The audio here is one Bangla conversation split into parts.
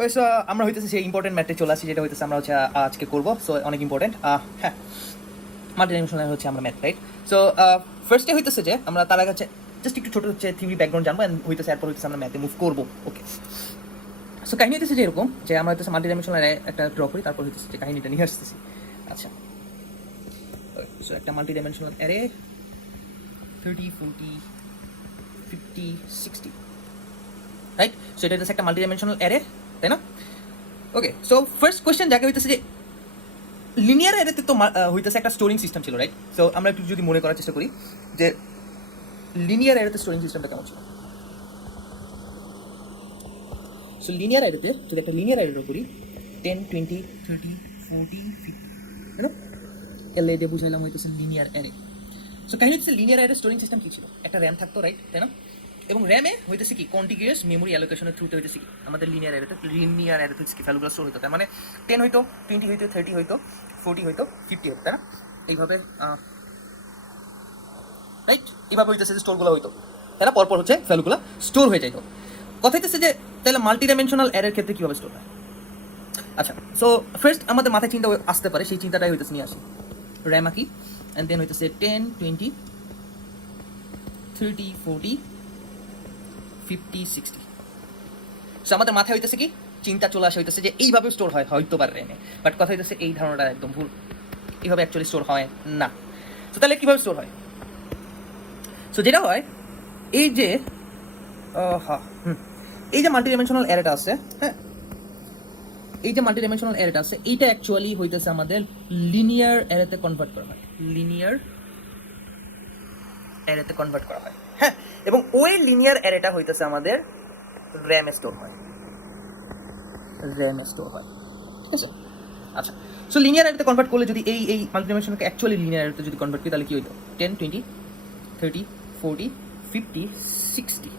ওই সো আমরা হইতেছে সেই ইম্পর্টেন্ট ম্যাথে চলে আসি, যেটা হইতেছে আমরা হচ্ছে আজকে করবো। সো অনেক ইম্পর্টেন্ট, হ্যাঁ, মাল্টিডাইমেনশনাল হচ্ছে আমরা ম্যাথ, রাইট? সো ফার্স্টে হইতেছে যে আমরা তার আগে জাস্ট একটু ছোটো হচ্ছে থিওরি ব্যাকগ্রাউন্ড জানবো, অ্যান্ড হইতেছে এরপর হইতেছে আমরা ম্যাথে মুভ করবো। ওকে, সো কাহিনী হইতেছে যে এরকম যে আমরা হইতেছে মাল্টিডাইমেনশনাল একটা ড্র করি, তারপর হইতেছে যে কাহিনীটা নিয়ে আসতেছি। আচ্ছা, সো একটা মাল্টিডাইমেনশনাল অ্যারে 30, 40, 50, 60, রাইট? সো এটা হচ্ছে একটা মাল্টিডাইমেনশনাল অ্যারে, তাই না? ওকে, সো ফার্স্ট কোয়েশ্চেন যাকে হইতেছে যে লিনিয়ার অ্যারেতে তো হইতেছে একটা স্টোরিং সিস্টেম ছিল, রাইট? সো আমরা একটু যদি মনে করার চেষ্টা করি যে লিনিয়ার অ্যারেতে স্টোরিং সিস্টেমটা কেমন ছিল। সো লিনিয়ার অ্যারেতে যদি একটা লিনিয়ার অ্যারে ড্র করি 10, 20, 30, 40, 50, তাই না? এল দিয়ে বুঝাইলাম হইতেছে লিনিয়ার অ্যারে। সো কাহিনী হচ্ছে লিনিয়ার অ্যারে স্টোরিং সিস্টেম কি ছিল, একটা র্যাম থাকতো, রাইট? তাই না? এবং র্যামে হইতেছে কি কন্টিনিউয়াস মেমোরি অ্যালোকেশনের থ্রুতে হইতেছে কি আমাদের লিনিয়ার অ্যারেতে হচ্ছে কি ভ্যালুগুলো স্টোর হতো। তার মানে 10 হইতো, 20 হইতো, 30 হইতো, 40 হইতো, 50 হতো, তাই না? এইভাবে রাইট, এইভাবে হইতেছে যে স্টোরগুলো হইতো, তাই না? পরপর হচ্ছে ভ্যালুগুলো স্টোর হয়ে যাইতো। কথা হইতেছে যে তাহলে মাল্টিডাইমেনশনাল অ্যারের ক্ষেত্রে কীভাবে স্টোর হয়? আচ্ছা, সো ফার্স্ট আমাদের মাথায় চিন্তা আসতে পারে, সেই চিন্তাটাই হইতেছে নিয়ে আসি। র্যাম আঁকি, অ্যান্ড দেন হইতেছে 10, 20, 30, 40, 50, 60। সো আমাদের মাথায় হইতেছে কি চিন্তা চলে আসে হইতেছে যে এইভাবে স্টোর হয় হয়তো পারে র্যামে, বাট কথা হইতেছে এই ধারণাটা একদম ভুল। এইভাবে অ্যাকচুয়ালি স্টোর হয় না। সো তাহলে কীভাবে স্টোর হয়? সো যেটা হয় এই যে এই যে মাল্টিডাইমেনশনাল অ্যারেটা আছে, হ্যাঁ, এই যে মাল্টিডাইমেনশনাল অ্যারেটা আছে, এইটা অ্যাকচুয়ালি হইতেছে আমাদের লিনিয়ার অ্যারেতে কনভার্ট করা হয়, লিনিয়ার অ্যারেতে কনভার্ট করা হয়, হ্যাঁ। এবং ওই লিনিয়ার অ্যারেটা হইতেছে আমাদের র্যামে স্টোর হয়, র্যামে স্টোর হয়, ঠিক আছে? আচ্ছা, সো লিনিয়ার অ্যারেতে কনভার্ট করলে যদি এই মাল্টিডাইমেনশনকে অ্যাকচুয়ালি লিনিয়ার অ্যারেতে যদি কনভার্ট করি তাহলে কি হইতো? 10, 20, 30, 40, 50, 60,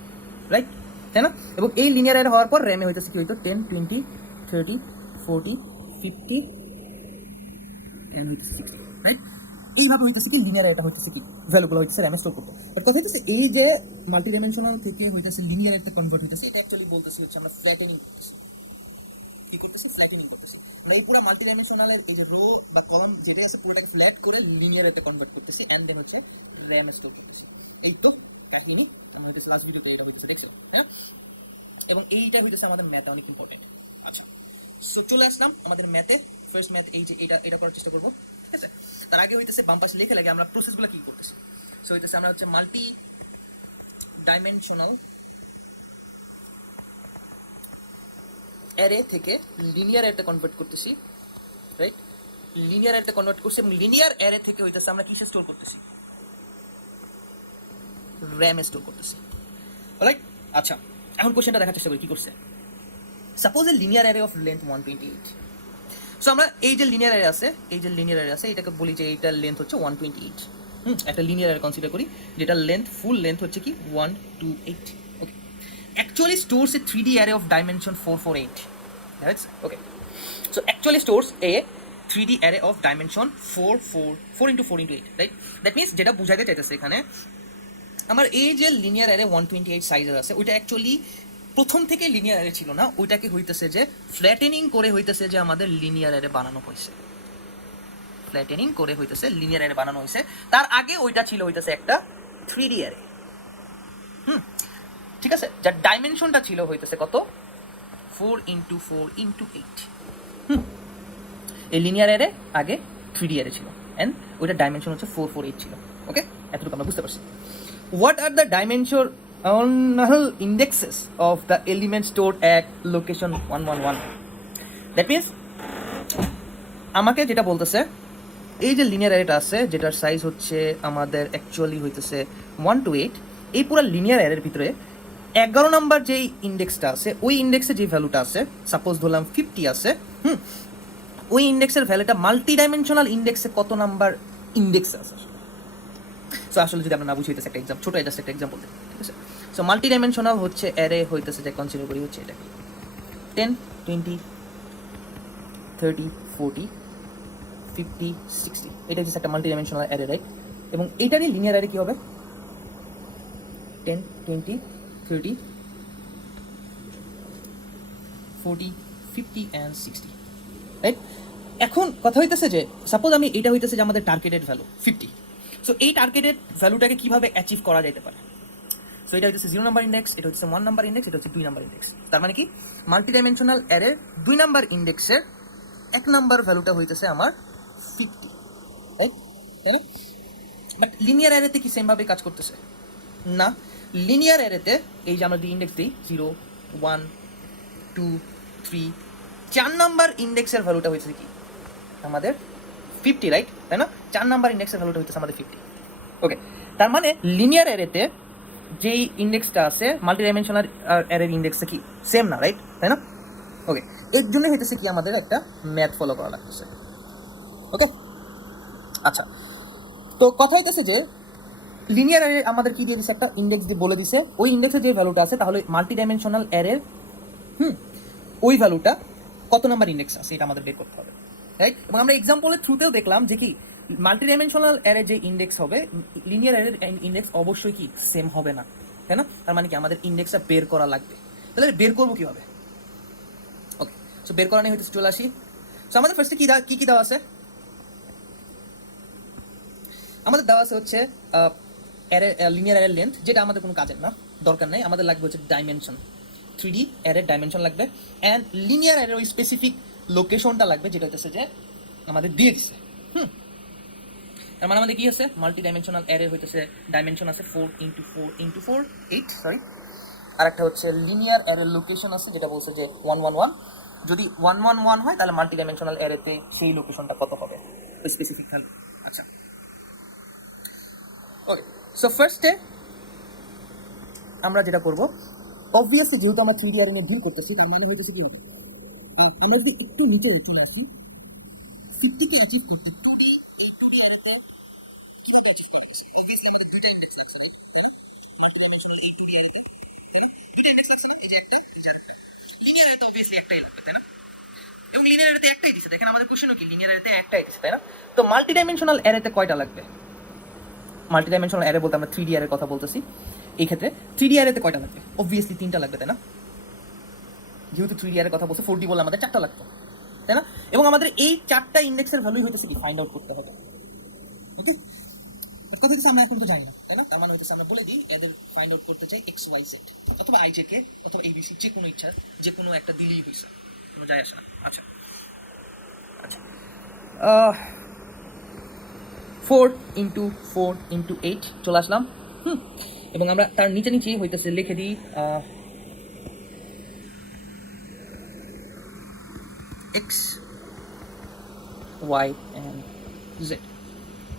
রাইট? তাই না? এবং এই লিনিয়ার অ্যারে হওয়ার পর র্যামে হইতেছে কি হইতো? 10, 20, 30, 40, 50 and 60, রাইট? এইভাবে হইতেছে কি লিনিয়ার অ্যারেটা হইতেছে কি ভ্যালুগুলো হইতেছে র্যামে স্টোর করতে। বাট কথা হইতেছে এই যে মাল্টিডাইমেনশনাল থেকে হইতেছে লিনিয়ার অ্যারেতে কনভার্ট হইতেছে, এটা অ্যাকচুয়ালি বলতেছে হচ্ছে আমরা ফ্ল্যাটেনিং করতেছি। কি করতেছি? ফ্ল্যাটেনিং করতেছি। আমরা এই পুরো মাল্টিডাইমেনশনালের এই যে রো বা কলাম যেটাই আছে পুরোটাকে ফ্ল্যাট করে লিনিয়ার অ্যারেতে কনভার্ট করতেছি, এন্ড দেন হচ্ছে র্যামে স্টোর করতেছি। এই তো কাহিনী, আমরা হইতেছে লাস্ট ভিডিওতে এটা হইতেছে দেখছেন, হ্যাঁ? এবং এইটা হইতেছে আমাদের ম্যাথে অনেক ইম্পর্টেন্ট। আচ্ছা, সো চলে আসলাম আমাদের ম্যাথে। ফার্স্ট ম্যাথ এই যে এটা করার চেষ্টা করবো, ঠিক আছে? তার আগে হইতেছে বাম পাশে লেখা লাগে আমরা প্রসেসগুলো কি করতেছি। সো হইতেছে আমরা হচ্ছে মাল্টি ডাইমেনশনাল অ্যারে থেকে লিনিয়ার অ্যারেতে কনভার্ট করতেছি, রাইট? লিনিয়ার অ্যারেতে কনভার্ট করছি এবং লিনিয়ার অ্যারে থেকে হইতেছে আমরা কিসে স্টোর করতেছি? র্যামে স্টোর করতেছি, রাইট? আচ্ছা, এখন কোশ্চেনটা দেখার চেষ্টা করি কি করছে। Suppose a linear array of length 128। So আমরা এই যে লিনিয়ার অ্যারে আছে, এই যে লিনিয়ার অ্যারে আছে, এটাকে বলি যে এইটার লেন্থ হচ্ছে 128। একটা লিনিয়ার অ্যারে কনসিডার করি যেটার লেন্থ, ফুল লেন্থ হচ্ছে কি 128। Okay, actually stores a 3D array of dimension 448, right? Okay, so actually stores a 3D array of dimension 4 into 4 into 8, right? That means যেটা বুঝাইতে চাইতেছে এখানে আমার এই যে লিনিয়ার অ্যারে 128 সাইজের আছে, ওইটা অ্যাকচুয়ালি প্রথম থেকে লিনিয়ার অ্যারে ছিল না, ওইটাকে হইতেছে যে ফ্ল্যাটেনিং করে হইতেছে যে আমাদের লিনিয়ার অ্যারে বানানো হয়েছে, ফ্ল্যাটেনিং করে হইতেছে লিনিয়ার অ্যারে বানানো হয়েছে। তার আগে ওইটা ছিল হইতেছে একটা 3D অ্যারে, ঠিক আছে? যার ডাইমেনশনটা ছিল হইতেছে কত? 4 into 4 into 8। এই লিনিয়ার অ্যারে আগে 3D অ্যারে ছিল, এন্ড ওইটার ডাইমেনশন হচ্ছে 448 ছিল। ওকে, এতটুকু আমরা বুঝতে পারছি। What are the dimensional indexes of the element stored at location 111? That means আমাকে যেটা বলতেছে এই যে লিনিয়ার অ্যারেটা আছে যেটার সাইজ হচ্ছে আমাদের অ্যাকচুয়ালি হইতেছে 1 to 8, এই পুরো লিনিয়ার অ্যারের ভিতরে 11 নাম্বার যেই ইন্ডেক্সটা আছে, ওই ইন্ডেক্সে যে ভ্যালুটা আছে, সাপোজ ধরলাম 50 আছে, ওই ইন্ডেক্সের ভ্যালুটা মাল্টি ডাইমেনশনাল ইন্ডেক্সে কত নাম্বার ইন্ডেক্স আছে। সো আসলে যদি আমরা না বুঝি হইতেছে একটা এক্সাম, ছোটো জাস্ট একটা এক্সাম্পল দেয়, ঠিক আছে? সো মাল্টি ডাইমেনশনাল হচ্ছে অ্যারে হইতেছে যে কনসিডার করি হচ্ছে এটা 10, 20, 30, 40, 50, 60, এটা হচ্ছে একটা মাল্টি ডাইমেনশনাল অ্যারে, রাইট? এবং এইটারই লিনিয়ার অ্যারে কি হবে? 10, 20, 30, 40, 50 and 60, রাইট? এখন কথা হইতেছে যে সাপোজ আমি এটা হইতেছে যে আমাদের টার্গেটেড ভ্যালু 50, সো এই টার্গেটেড ভ্যালুটাকে কিভাবে অ্যাচিভ করা যেতে পারে? সো এটা হচ্ছে 0 নাম্বার ইন্ডেক্স, এটা হচ্ছে 1 নাম্বার ইন্ডেক্স, এটা হচ্ছে 2 নাম্বার ইন্ডেক্স। তার মানে কি মাল্টি ডাইমেনশনাল অ্যারের 2 নাম্বার ইন্ডেক্সের 1 নাম্বার ভ্যালুটা হইতেছে আমার 50, রাইট? তাই না? বাট লিনিয়ার অ্যারেতে কি সেমভাবে কাজ করতেছে না। লিনিয়ার অ্যারেতে এই যে আমরা ইন্ডেক্স দিই 0 1 2 3, 4 নাম্বার ইন্ডেক্সের ভ্যালুটা হয়েছে কি আমাদের 50, রাইট? তাই না? 4 নাম্বার ইন্ডেক্সের ভ্যালুটা হইতেছে আমাদের 50। ওকে, তার মানে লিনিয়ার অ্যারেতে যেই ইন্ডেক্সটা আছে মাল্টি ডাইমেনশনাল অ্যারের ইন্ডেক্সটা কি সেম না, রাইট? তাই না? ওকে, এর জন্য হইতেছে কি আমাদের একটা ম্যাথ ফলো করা লাগতেছে। ওকে, আচ্ছা, তো কথা হইতেছে যে লিনিয়ার অ্যারে আমাদের কি দিয়ে দিছে, একটা ইন্ডেক্স দিয়ে বলে দিছে ওই ইন্ডেক্সের যে ভ্যালুটা আছে, তাহলে মাল্টি ডাইমেনশনাল অ্যারের ওই ভ্যালুটা কত নাম্বার ইন্ডেক্স আছে এটা আমাদের বের করতে হবে, রাইট? এবং আমরা এক্সাম্পলের থ্রুতেও দেখলাম যে কি মাল্টি ডাইমেনশনাল অ্যারে যে ইন্ডেক্স হবে, লিনিয়ার অ্যারের ইন্ডেক্স অবশ্যই কি সেম হবে না, তাই না? তার মানে কি আমাদের ইন্ডেক্সটা বের করা লাগবে। তাহলে বের করবো কিভাবে? ওকে, সো বের করা নিয়ে হইতেছে চলে আসি। সো আমাদের ফার্স্টে কি কি দেওয়া আছে? আমাদের দেওয়া আছে হচ্ছে অ্যারে, লিনিয়ার অ্যারের লেন্থ, যেটা আমাদের কোনো কাজের না, দরকার নেই। আমাদের লাগবে হচ্ছে ডাইমেনশন, 3D অ্যারের ডাইমেনশন লাগবে, অ্যান্ড লিনিয়ার অ্যারের ওই স্পেসিফিক লোকেশনটা লাগবে, যেটা হচ্ছে যে আমাদের দিয়ে দিচ্ছে। তার মানে আমাদের কি আছে, মাল্টি ডাইমেনশনাল অ্যারে হইতেছে ডাইমেনশন আছে 4 × 4 × 4 8, সরি। আর একটা হচ্ছে লিনিয়ার অ্যারের লোকেশন আছে, যেটা বলছে যে 1 1 1। যদি 1 1 1 হয় তাহলে মাল্টি ডাইমেনশনাল অ্যারেতে সেই লোকেশনটা কত হবে, ওই স্পেসিফিক ভ্যালু। আচ্ছা, ওকে, সো ফার্স্টে আমরা যেটা করব, অবভিয়াসলি যেহেতু আমরা 3D অ্যারে নিয়ে ডিল করতেছি, তার মানে হইতেছে কি হবে, আমরা যদি একটু নিচে চলে আসি 50 কে অ্যাচিভ করতে 2D অ্যারেতে কিভাবে অ্যাচিভ করা যায়? অবভিয়াসলি আমাদের দুইটা ইন্ডেক্স লাগছে, তাই না? মাল্টি ডাইমেনশনাল এই 2D অ্যারেতে, তাই না? দুইটা ইন্ডেক্স লাগছে না, এই যে একটা, এই যে আরেকটা। লিনিয়ার অ্যারেতে অবভিয়াসলি একটাই লাগবে, তাই না? এবং লিনিয়ার অ্যারেতে একটাই দিছে, দেখেন আমাদের কোশ্চেনও কি লিনিয়ার অ্যারেতে একটাই দিছে, তাই না? তো মাল্টি ডাইমেনশনাল অ্যারেতে কয়টা লাগবে? মাল্টি ডাইমেনশনাল অ্যারে বলতে আমরা 3D অ্যারের কথা বলতেছি। এই ক্ষেত্রে 3D অ্যারেতে কয়টা লাগবে? অবভিয়াসলি 3টা লাগবে, তাই না? যেহেতু 3D অ্যারের কথা বলছে, 4D বলে আমাদের 4টা লাগবে, তাই না? এবং আমাদের এই 4টা ইন্ডেক্সের ভ্যালুই হইতেছে কি ফাইন্ড আউট করতে হবে। ওকে, বাট কথা হচ্ছে আমরা এখন তো জানি না, তাই না? তার মানে হইতেছে আমরা বলে দিই এদের ফাইন্ড আউট করতে চাই x y z অথবা i j k অথবা abc, যে কোনো ইচ্ছা, যে কোনো একটা দিলেই হইছে, কোনো যায় আসে না। আচ্ছা আচ্ছা, 4 × 4 × 8 চলে আসলাম। এবং আমরা তার নিচে নিচেই হইতেছে লিখে দিই x y and z।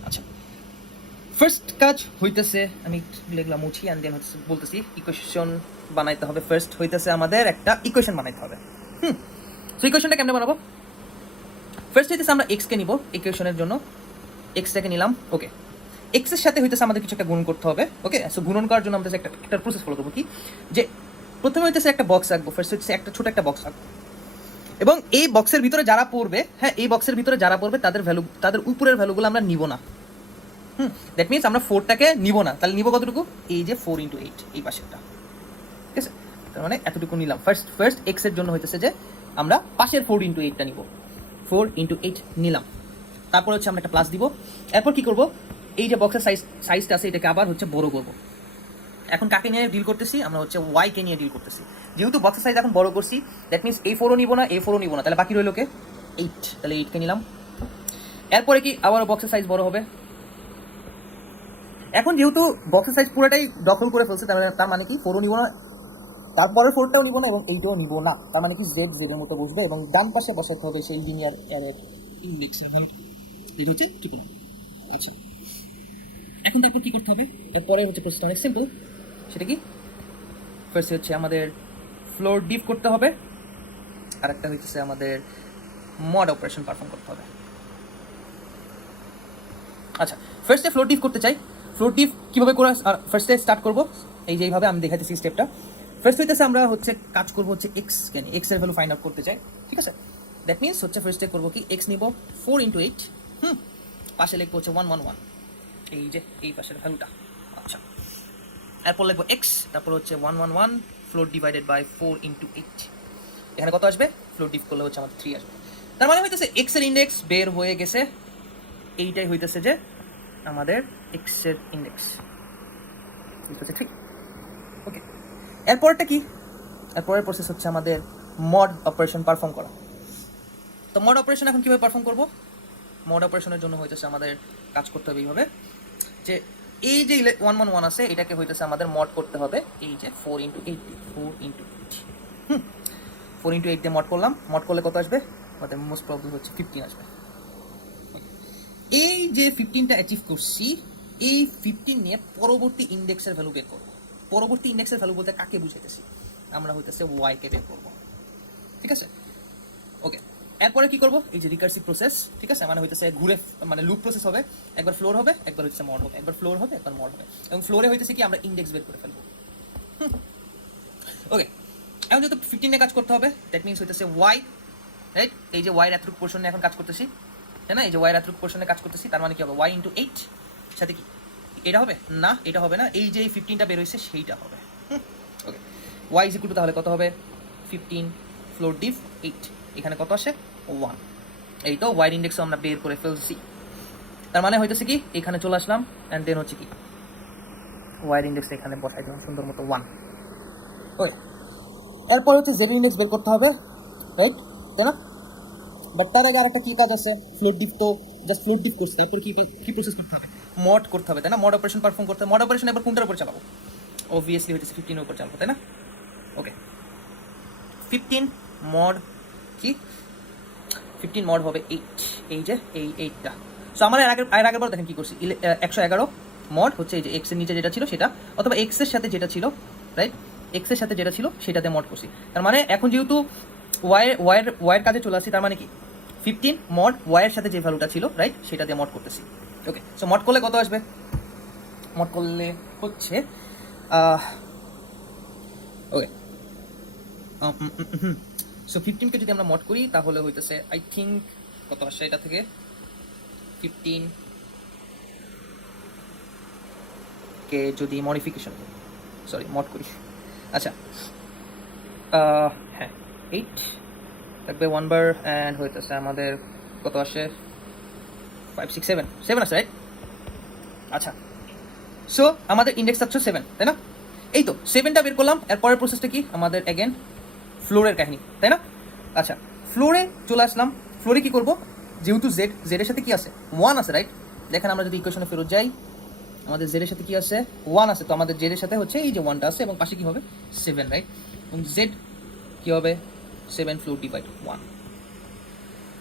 আচ্ছা, ফার্স্ট কাজ হইতেছে, আমি লিখলাম মুছি অ্যান্ড দেন হচ্ছে বলতেছি ইকুয়েশন বানাইতে হবে। ফার্স্ট হইতেছে আমাদের একটা ইকুয়েশন বানাইতে হবে। সো ইকুয়েশনটা কেমনে বানাবো? ফার্স্ট হইতেছে আমরা x কে নিব ইকুয়েশনের জন্য, x-টাকে নিলাম। ওকে, x এর সাথে হইতেছে আমাদের কিছু একটা গুণ করতে হবে। ওকে, সো গুণন করার জন্য আমাদের একটা প্রসেস ফলো করবো, কি যে প্রথমে হইতেছে একটা বক্স রাখবো। ফার্স্ট হচ্ছে একটা ছোট একটা বক্স রাখবো, এবং এই বক্সের ভিতরে যারা পড়বে, হ্যাঁ, এই বক্সের ভিতরে যারা পড়বে তাদের ভ্যালু, তাদের উপরের ভ্যালুগুলো আমরা নিব না। দ্যাট মিনস আমরা 4টাকে নিব না, তাহলে নিব কতটুকু? এই যে 4 × 8, এই পাশেরটা, ঠিক আছে? তার মানে এতটুকু নিলাম। ফার্স্ট x এর জন্য হইতেছে যে আমরা পাশের 4 × 8টা নিব, 4 × 8 নিলাম। তারপর হচ্ছে আমরা একটা প্লাস দিব। এরপর কি করব, এই যে বক্সের সাইজটা আছে এটাকে আবার হচ্ছে বড় করব। এখন কাকে নিয়ে ডিল করতেছি? আমরা হচ্ছে y কে নিয়ে ডিল করতেছি। যেহেতু বক্সের সাইজ এখন বড় করছি, দ্যাট মিনস এই 4ও নিব না, এই 4ও নিব না, তাহলে বাকি রইল কে 8, তাহলে 8 কে নিলাম। এরপরে কি আবার বক্সের সাইজ বড় হবে। এখন যেহেতু বক্সের সাইজ পুরোটাই দখল করে ফেলছে, তার মানে কি 4ও নিব না, তারপরে 4টাও নিব না, এবং 8ও নিব না। তার মানে কি z এর মতো বসবে, এবং ডান পাশে বসাতে হবে সেই লিনিয়ার অ্যারের ইন্ডেক্সের ভ্যালু। এটা হচ্ছে ট্রিপল। আচ্ছা, এখন তারপর কি করতে হবে? এরপরে হচ্ছে প্রসেসটা অনেক সিম্পল। সেটা কি? ফার্স্টে হচ্ছে আমাদের ফ্লোর ডিপ করতে হবে, আর একটা হচ্ছে আমাদের মড অপারেশন পারফর্ম করতে হবে। আচ্ছা, ফার্স্টে ফ্লোর ডিপ করতে চাই। ফ্লোর ডিপ কীভাবে করে ফার্স্টে স্টার্ট করবো, এই যে এইভাবে আমি দেখাচ্ছি স্টেপটা। ফার্স্ট হইতেছে আমরা হচ্ছে কাজ করবো হচ্ছে এক্স কে নিয়ে, এক্স এর ভ্যালু ফাইন্ড আউট করতে চাই, ঠিক আছে? দ্যাট মিনস হচ্ছে ফার্স্টে করবো কি, এক্স নিব 4 × 8, পাশে লিখবো হচ্ছে 1 1 1, এই যে এই পাশের ভ্যালুটা। আচ্ছা, এরপর লিখবো এক্স, তারপর হচ্ছে 1 1 1 ফ্লোর ডিভাইডেড বাই 4 × 8, এখানে কত আসবে? ফ্লোর ডিপ করলে হচ্ছে আমাদের 3 আসবে। তার মানে হইতেছে এক্স এর ইন্ডেক্স বের হয়ে গেছে, এইটাই হইতেছে যে আমাদের এক্স এর ইন্ডেক্স হচ্ছে 3। ওকে, এরপরটা কি? এরপরের প্রসেস হচ্ছে আমাদের মড অপারেশন পারফর্ম করা। তো মড অপারেশন এখন কীভাবে পারফর্ম করবো? মড অপারেশনের জন্য হইতেছে আমাদের কাজ করতে হবে এইভাবে যে এই যে 111 আছে এটাকে হইতেছে আমাদের মড করতে হবে, এই যে 4 × 8 4 × 8 দিয়ে মড করলাম। মড করলে কত আসবে? আমাদের মোস্ট প্রবলি হচ্ছে 15 আসবে। এই যে 15টা অ্যাচিভ করছি, এই 15 নিয়ে পরবর্তী ইন্ডেক্সের ভ্যালু বের করবো। পরবর্তী ইন্ডেক্সের ভ্যালু বলতে কাকে বুঝাইতেছি? আমরা হইতেছে ওয়াই কে বের করবো, ঠিক আছে? ওকে, এরপরে কি করব? এই যে রিকার্সিভ প্রসেস, ঠিক আছে, মানে হইতেছে ঘুরে মানে লুপ প্রসেস হবে, একবার ফ্লোর হবে, একবার হচ্ছে মড হবে, একবার ফ্লোর হবে, একবার মড হবে, এবং ফ্লোরে হইতেছে কি আমরা ইন্ডেক্স বের করে ফেলবো। ওকে, এখন যেহেতু 15 এ কাজ করতে হবে, দ্যাট মিনস হইতেছে ওয়াই, রাইট? এই যে ওয়াই এর এতটুকু পোর্শনে এখন কাজ করতেছি, তাই না? এই যে ওয়াই এর এতটুকু পোর্শনে কাজ করতেছি, তার মানে কি হবে? ওয়াই × 8 সাথে কি এটা হবে? না, এটা হবে না, এই যে 15টা বের হইছে সেইটা হবে। ওকে, ওয়াই ইজ ইকুয়াল টু তাহলে কত হবে? 15 ফ্লোর ডিপ 8, এখানে কত আসে? 1। এই তো ওয়াইড ইন্ডেক্স আমরা বের করে ফেলছি। তার মানে হইতেছে কি এখানে চলে আসলাম, অ্যান্ড দেন হচ্ছে কি ওয়াইড ইন্ডেক্স এখানে বসাই দিলাম সুন্দর মতো 1। ওকে, এরপর হচ্ছে জেড ইন্ডেক্স বের করতে হবে, রাইট? তাই না? বাট তার আগে আরেকটা কি কাজ আছে? ফ্লোর ডিপ তো জাস্ট ফ্লোর ডিপ করছে, তারপর কি প্রসেস করতে হবে? মড করতে হবে, তাই না? মড অপারেশন পারফর্ম করতে হবে। মড অপারেশন এবার কোনটার উপর চালাবো? অবভিয়াসলি হইতেছে 15 এর উপর চালাবো, তাই না? ওকে, 15 মড কি 15 মড হবে 8, এই যে এই 8টা। সো আমার আগের বার দেখেন কি করছি, 111 মড হচ্ছে এই যে এক্স এর নিচে যেটা ছিল সেটা, অথবা এক্স এর সাথে যেটা ছিল, রাইট? এক্স এর সাথে যেটা ছিল সেটাতে মড করছি। তার মানে এখন যেহেতু ওয়াইয়ের কাজে চলে আসছি, তার মানে কি 15 মড ওয়াইয়ের সাথে যে ভ্যালুটা ছিল, রাইট, সেটা দিয়ে মড করতেছি। ওকে, সো মড করলে কত আসবে? মড করলে হচ্ছে ওকে সো 15কে যদি আমরা মড করি তাহলে হইতেছে আই থিঙ্ক কত আসছে এটা থেকে 15 কে যদি মডিফিকেশন মড করি, আচ্ছা হ্যাঁ 8 থাকবে 1 বার, অ্যান্ড হইতেছে আমাদের কত আসে 5 6 7 আছে, রাইট? আচ্ছা, সো আমাদের ইন্ডেক্স হচ্ছে 7, তাই না? এই তো 7টা বের করলাম। এরপরের প্রসেসটা কি? আমাদের অ্যাগেন ফ্লোরের কাহিনী, তাই না? আচ্ছা, ফ্লোরে চলে আসলাম। ফ্লোরে কি করব? যেহেতু জেড এর সাথে কি আছে? 1 আছে, রাইট? দেখেন আমরা যদি ইকুয়েশনে ফেরত যাই, আমাদের জেড এর সাথে কি আছে? 1 আছে। তো আমাদের জেড এর সাথে হচ্ছে এই যে 1টা আছে, এবং পাশে কি হবে? 7, রাইট? এবং জেড কি হবে? 7 ফ্লোর ডিভাইড 1।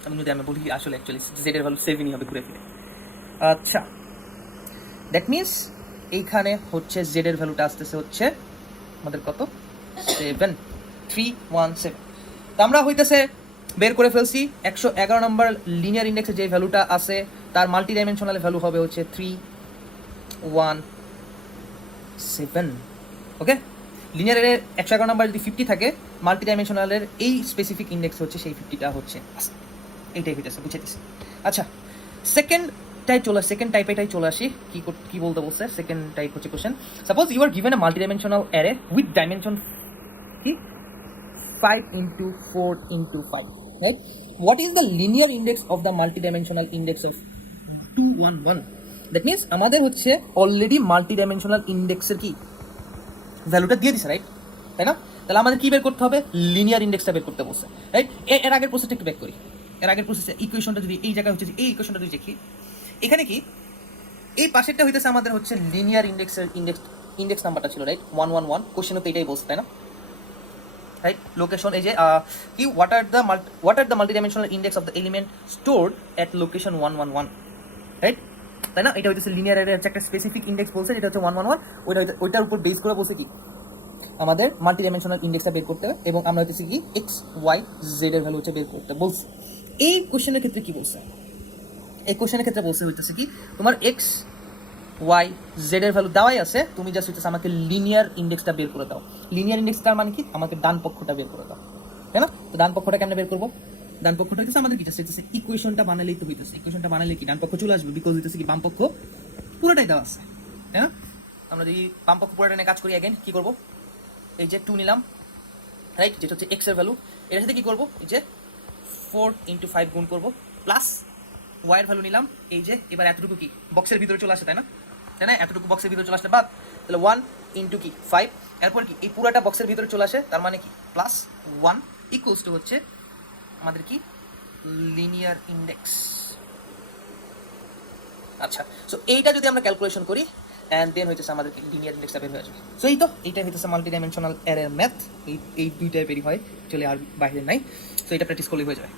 আমি যদি আমি বলি আসলে অ্যাকচুয়ালি জেড এর ভ্যালু 7ই হবে ঘুরে ফিরে। আচ্ছা, দ্যাট মিনস এইখানে হচ্ছে জেড এর ভ্যালুটা আসতেছে হচ্ছে আমাদের কত? 7 317। তো আমরা হইতেছে বের করে ফেলছি 111 নম্বর লিনিয়ার ইন্ডেক্সে যে ভ্যালুটা আছে তার মাল্টি ডাইমেনশনাল ভ্যালু হবে হচ্ছে 317। ওকে, লিনিয়ারের 111 নম্বর যদি 50 থাকে, মাল্টি ডাইমেনশনালের এই স্পেসিফিক ইন্ডেক্স হচ্ছে সেই 50টা হচ্ছে, এইটাই হইতেছে, বুঝাইতেছি। আচ্ছা, সেকেন্ড টাইপেটাই চলে আসি। কি বলতে বলছে? সেকেন্ড টাইপ হচ্ছে question, suppose you are given a multi dimensional array with dimension কি 5 × 4 × 5, right? What is the linear index of the multidimensional index of 211? That means আমাদের হচ্ছে অলরেডি মাল্টিডাইমেনশনাল ইন্ডেক্সের কি ভ্যালুটা দিয়ে দিছে, রাইট? তাই না? তাহলে আমাদের কি বের করতে হবে? লিনিয়ার ইন্ডেক্সটা বের করতে বলছে, রাইট? এর আগের প্রসেসটা একটু ব্যাক করি। এর আগের প্রসেসে ইকুয়েশনটা যদি এই জায়গায় হচ্ছে এই ইকুয়েশনটা যদি দেখি, এখানে কি এই পাশেরটা হইতেছে আমাদের হচ্ছে লিনিয়ার ইন্ডেক্সের ইন্ডেক্স নাম্বারটা ছিল, রাইট? 111। কোশ্চেনও তো এটাই বলছে, তাই না? রাইট, লোকেশন এই যে কি what are the multidimensional index of the element stored at location 111, right? তাই না? এটা হচ্ছে লিনিয়ার অ্যারে হচ্ছে একটা স্পেসিফিক ইন্ডেক্স বলছে, যেটা হচ্ছে 111। ওইটার উপর বেস করে বলছে কি আমাদের মাল্টি ডাইমেনশনাল ইন্ডেক্সটা বের করতে হবে, এবং আমরা হচ্ছে কি এক্স ওয়াই জেড এর ভ্যালু হচ্ছে বের করতে বলছি। এই কোশ্চেনের ক্ষেত্রে কি বলছে? এই কোশ্চেনের ক্ষেত্রে বলছে হইতেছে কি তোমার এক্স ওয়াই জেড এর ভ্যালু দেওয়াই আছে, তুমি জাস্ট হইতেছে আমাকে লিনিয়ার ইন্ডেক্সটা বের করে দাও। লিনিয়ার ইন্ডেক্সটার মানে কি? আমাকে ডান পক্ষটা বের করে দাও, তাই না? তো ডান পক্ষটা কেমনে বের করবো? ডান পক্ষটা হইতেছে আমাদের কি হইতেছে ইকুয়েশনটা বানালেই তো হইতেছে। ইকুয়েশনটা বানালে কি ডান পক্ষ চলে আসবে, বিকজ হইতেছে কি বাম পক্ষ পুরোটাই দেওয়া আছে, তাই না? আমরা যদি বাম পক্ষ পুরোটা নিয়ে কাজ করি, অ্যাগেন কি করবো? এই যে 2 নিলাম, রাইট, যেটা হচ্ছে এক্স এর ভ্যালু, এটার সাথে কী করবো, এই যে 4 × 5 গুণ করবো, প্লাস ওয়াইয়ের ভ্যালু নিলাম, এই যে এবার এতটুকু কি বক্সের ভিতরে চলে আসে, তাই না, এতটুকু বক্সের ভিতরে চলে আসলে বাদ, তাহলে 1 × কি 5, এরপর কি এই পুরাটা বক্সের ভিতরে চলে আসে, তার মানে কি প্লাস 1 ইকুয়ালস টু হচ্ছে আমাদের কি লিনিয়ার ইন্ডেক্স। আচ্ছা, সো এইটা যদি আমরা ক্যালকুলেশন করি অ্যান্ড দেন হইতেছে আমাদের লিনিয়ার ইন্ডেক্সটা বের হয়ে যাবে। সো এই তো এইটা হইতেছে মাল্টি ডাইমেনশনাল অ্যারের ম্যাথ, এই দুই টাইপেরই হয়, চলে আর বাইরে নাই। সো এটা প্র্যাকটিস করলেই হয়ে যাবে।